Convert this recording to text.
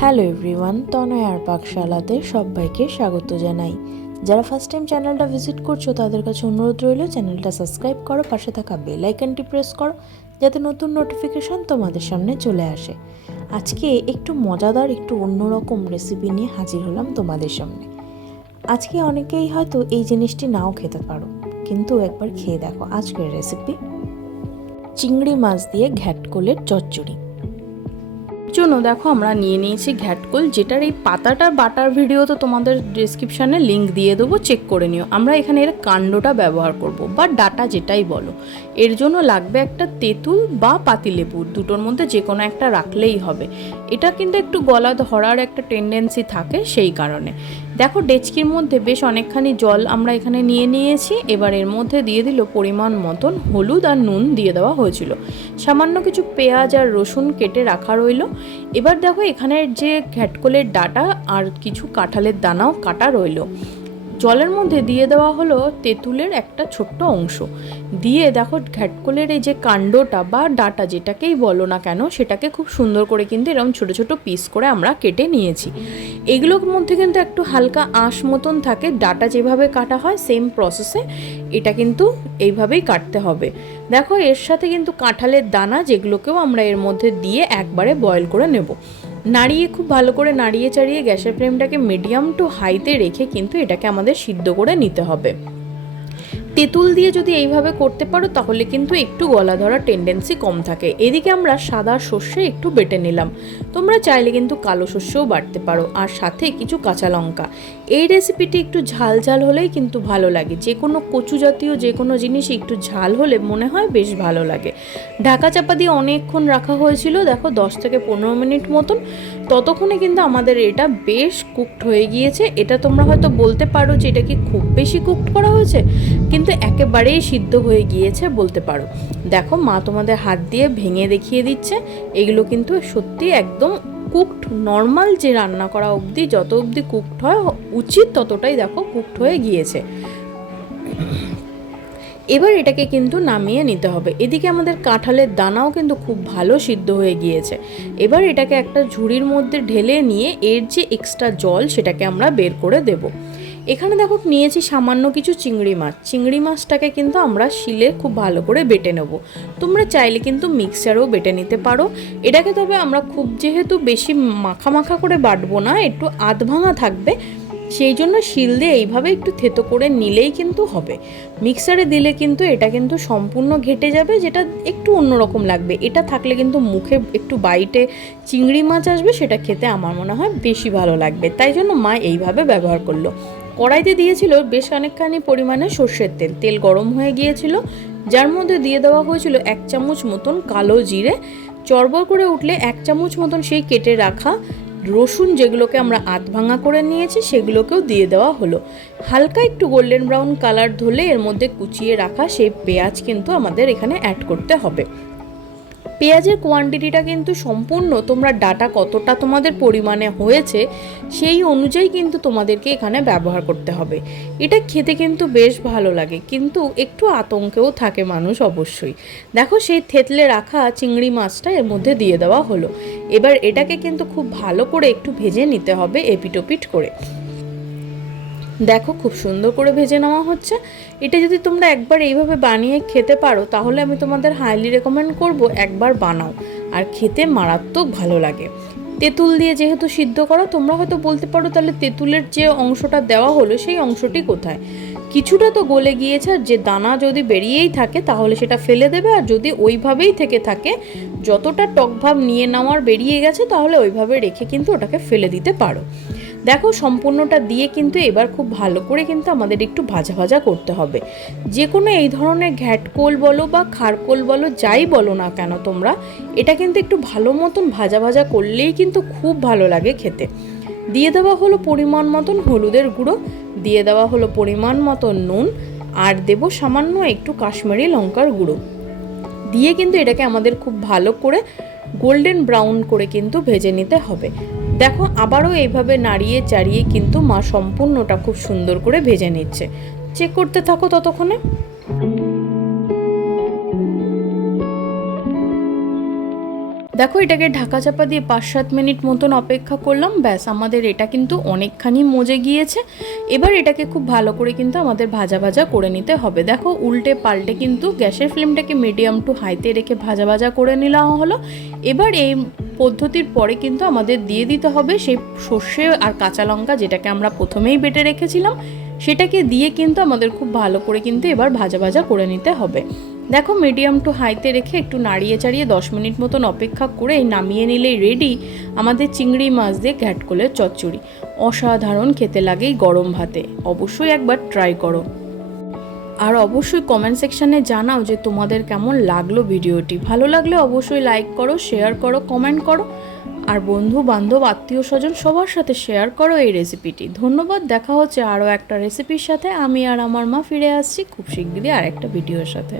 Hello everyone, তনয়ার পাকশালাতে সবাইকে স্বাগত জানাই। যারা ফার্স্ট টাইম চ্যানেলটা ভিজিট করছো তাদের কাছে অনুরোধ রইল চ্যানেলটা সাবস্ক্রাইব করো, পাশে থাকা বেল আইকনটি প্রেস করো যাতে নতুন নোটিফিকেশন তোমাদের সামনে চলে আসে। আজকে একটু মজাদার, একটু অন্যরকম রেসিপি নিয়ে হাজির হলাম তোমাদের সামনে। আজকে অনেকেই হয়তো এই জিনিসটি নাও খেতে পারো, কিন্তু একবার খেয়ে দেখো আজকের রেসিপি চিংড়ি মাছ দিয়ে ঘ্যাটকোলের চচ্চড়ি। জন্য দেখো আমরা নিয়ে নিয়েছি ঘ্যাটকোল, যেটার এই পাতাটার বাটার ভিডিও তো তোমাদের ডেসক্রিপশানে লিঙ্ক দিয়ে দেবো, চেক করে নিও। আমরা এখানে এর কাণ্ডটা ব্যবহার করব বা ডাটা যেটাই বলো। এর জন্য লাগবে একটা তেঁতুল বা পাতিলেবু, দুটোর মধ্যে যে কোনো একটা রাখলেই হবে। এটা কিন্তু একটু গলা ধরার একটা টেন্ডেন্সি থাকে, সেই কারণে দেখো ডেচকির মধ্যে বেশ অনেকখানি জল আমরা এখানে নিয়ে নিয়েছি। এবার এর মধ্যে দিয়ে দিল পরিমাণ মতন হলুদ আর নুন দিয়ে দেওয়া হয়েছিল। সামান্য কিছু পেঁয়াজ আর রসুন কেটে রাখা রইল। এবার দেখো এখানের যে ঘ্যাটকোলের ডাটা আর কিছু কাঁঠালের দানাও কাটা রইল। জলের মধ্যে দিয়ে দেওয়া হলো তেঁতুলের একটা ছোট্ট অংশ। দিয়ে দেখো ঘ্যাটকোলের এই যে কাণ্ডটা বা ডাটা যেটাকেই বলো না কেন, সেটাকে খুব সুন্দর করে কিন্তু এরকম ছোট ছোট পিস করে আমরা কেটে নিয়েছি। এগুলোর মধ্যে কিন্তু একটু হালকা আঁশ মতন থাকে, ডাটা যেভাবে কাটা হয় সেম প্রসেসে এটা কিন্তু এইভাবেই কাটতে হবে। দেখো এর সাথে কিন্তু কাঁঠালের দানা, যেগুলোকেও আমরা এর মধ্যে দিয়ে একবারে বয়েল করে নেব। নাড়িয়ে খুব ভালো করে নাড়িয়ে চাড়িয়ে গ্যাসের ফ্লেমটাকে মিডিয়াম টু হাইতে রেখে কিন্তু এটাকে আমাদের সিদ্ধ করে নিতে হবে। তেঁতুল দিয়ে যদি এইভাবে করতে পারো তাহলে কিন্তু একটু গলা ধরার টেন্ডেন্সি কম থাকে। এদিকে আমরা সাদা সর্ষে একটু বেটে নিলাম, তোমরা চাইলে কিন্তু কালো সর্ষেও বাটতে পারো, আর সাথে কিছু কাঁচা লঙ্কা। এই রেসিপিটি একটু ঝাল ঝাল হলেই কিন্তু ভালো লাগে। যে কোনো কচু জাতীয় যে কোনো জিনিস একটু ঝাল হলে মনে হয় বেশ ভালো লাগে। ঢাকা চাপা দিয়ে অনেকক্ষণ রাখা হয়েছিল, দেখো 10 থেকে 15 মিনিট মতন। ততক্ষণে কিন্তু আমাদের এটা বেশ কুকড হয়ে গিয়েছে। এটা তোমরা হয়তো বলতে পারো যে এটা কি খুব বেশি কুকড করা হয়েছে, কিন্তু একেবারেই সিদ্ধ হয়ে গিয়েছে বলতে পারো। দেখো মা তোমাদের হাত দিয়ে ভেঙে দেখিয়ে দিচ্ছে, এগুলো কিন্তু সত্যি একদম কুকড। নর্মাল যে রান্না করা অবধি যত অবধি কুকড হয় উচিত ততটাই দেখো কুকড হয়ে গিয়েছে। এবার এটাকে কিন্তু নামিয়ে নিতে হবে। এদিকে আমাদের কাঁঠালের দানাও কিন্তু খুব ভালো সিদ্ধ হয়ে গিয়েছে। এবার এটাকে একটা ঝুড়ির মধ্যে ঢেলে নিয়ে এর যে এক্সট্রা জল সেটাকে আমরা বের করে দেব। এখানে দেখো নিয়েছি সামান্য কিছু চিংড়ি মাছ। চিংড়ি মাছটাকে কিন্তু আমরা শিলে খুব ভালো করে বেটে নেব। তোমরা চাইলে কিন্তু মিক্সারেও বেটে নিতে পারো এটাকে। তবে আমরা খুব যেহেতু বেশি মাখা মাখা করে বাটবো না, একটু আধ ভাঙা থাকবে, সেই জন্য শিল দিয়ে এইভাবে একটু থেতো করে নিলেই কিন্তু হবে। মিক্সারে দিলে কিন্তু এটা কিন্তু সম্পূর্ণ ঘেটে যাবে, যেটা একটু অন্যরকম লাগবে। এটা থাকলে কিন্তু মুখে একটু বাইটে চিংড়ি মাছ আসবে, সেটা খেতে আমার মনে হয় বেশি ভালো লাগবে। তাই জন্য মা এইভাবে ব্যবহার করলো। কড়াইতে দিয়েছিল বেশ অনেকখানি পরিমাণে সর্ষের তেল। তেল গরম হয়ে গিয়েছিল, যার মধ্যে দিয়ে দেওয়া হয়েছিল 1 চামচ মতন কালো জিরে। চড়বড় করে উঠলে 1 চামচ মতন সেই কেটে রাখা রসুন, যেগুলোকে আমরা আধ ভাঙা করে নিয়েছি, সেগুলোকেও দিয়ে দেওয়া হলো। হালকা একটু গোল্ডেন ব্রাউন কালার ধরলে এর মধ্যে কুচিয়ে রাখা সেই পেঁয়াজ কিন্তু আমাদের এখানে অ্যাড করতে হবে। পেঁয়াজের কোয়ান্টিটিটা কিন্তু সম্পূর্ণ তোমরা ডাটা কতটা তোমাদের পরিমাণে হয়েছে সেই অনুযায়ী কিন্তু তোমাদেরকে এখানে ব্যবহার করতে হবে। এটা খেতে কিন্তু বেশ ভালো লাগে, কিন্তু একটু আতঙ্কেও থাকে মানুষ অবশ্যই। দেখো সেই থেতলে রাখা চিংড়ি মাছটা এর মধ্যে দিয়ে দেওয়া হলো। এবার এটাকে কিন্তু খুব ভালো করে একটু ভেজে নিতে হবে এপিটোপিট করে। দেখো খুব সুন্দর করে ভেজে নেওয়া হচ্ছে। এটা যদি তোমরা একবার এইভাবে বানিয়ে খেতে পারো তাহলে আমি তোমাদের হাইলি রেকমেন্ড করব একবার বানাও, আর খেতে মারাত্মক ভালো লাগে। তেঁতুল দিয়ে যেহেতু সিদ্ধ করা, তোমরা হয়তো বলতে পারো তাহলে তেঁতুলের যে অংশটা দেওয়া হলো সেই অংশটি কোথায়? কিছুটা তো গলে গিয়েছে, আর যে দানা যদি বেরিয়েই থাকে তাহলে সেটা ফেলে দেবে, আর যদি ওইভাবেই থেকে থাকে যতটা টকভাব নিয়ে নেওয়ার বেরিয়ে গেছে তাহলে ওইভাবে রেখে কিন্তু ওটাকে ফেলে দিতে পারো। দেখো সম্পূর্ণটা দিয়ে কিন্তু এবার খুব ভালো করে কিন্তু আমাদের একটু ভাজা ভাজা করতে হবে। যে কোনো এই ধরনের ঘ্যাটকোল বলো বা খারকোল বলো, যাই বলো না কেন তোমরা, এটা কিন্তু একটু ভালো মতন ভাজা ভাজা করলেই কিন্তু খুব ভালো লাগে খেতে। দিয়ে দেওয়া হলো পরিমাণ মতন হলুদের গুঁড়ো, দিয়ে দেওয়া হলো পরিমাণ মতন নুন, আর দেব সামান্য একটু কাশ্মীরি লঙ্কার গুঁড়ো। দিয়ে কিন্তু এটাকে আমাদের খুব ভালো করে গোল্ডেন ব্রাউন করে কিন্তু ভেজে নিতে হবে। দেখো আবারও এইভাবে নাড়িয়ে চাড়িয়ে কিন্তু মা সম্পূর্ণটা খুব সুন্দর করে ভেজে নিচ্ছে। চেক করতে থাকো ততক্ষণে। দেখো এটাকে ঢাকা চাপা দিয়ে 5-7 মিনিট মতন অপেক্ষা করলাম, ব্যাস আমাদের এটা কিন্তু অনেকখানি মজে গিয়েছে। এবার এটাকে খুব ভালো করে কিন্তু আমাদের ভাজা ভাজা করে নিতে হবে। দেখো উল্টে পাল্টে কিন্তু গ্যাসের ফ্লেমটাকে মিডিয়াম টু হাইতে রেখে ভাজা ভাজা করে নেওয়া হলো। এবার এই পদ্ধতির পরে কিন্তু আমাদের দিয়ে দিতে হবে সেই সর্ষে আর কাঁচা লঙ্কা, যেটাকে আমরা প্রথমেই বেটে রেখেছিলাম, সেটাকে দিয়ে কিন্তু আমাদের খুব ভালো করে কিন্তু এবার ভাজা ভাজা করে নিতে হবে। দেখো মিডিয়াম টু হাইতে রেখে একটু নাড়িয়ে চাড়িয়ে 10 মিনিট মতন অপেক্ষা করে নামিয়ে নিলেই রেডি আমাদের চিংড়ি মাছ দিয়ে ঘ্যাটকোলের চচ্চড়ি। অসাধারণ খেতে লাগে গরম ভাতে, অবশ্যই একবার ট্রাই করো। আর অবশ্যই কমেন্ট সেকশানে জানাও যে তোমাদের কেমন লাগলো ভিডিওটি। ভালো লাগলে অবশ্যই লাইক করো, শেয়ার করো, কমেন্ট করো, আর বন্ধু বান্ধব আত্মীয় স্বজন সবার সাথে শেয়ার করো এই রেসিপিটি। ধন্যবাদ। দেখা হচ্ছে আরও একটা রেসিপির সাথে। আমি আর আমার মা ফিরে আসছি খুব শিগগিরই আর একটা ভিডিওর সাথে।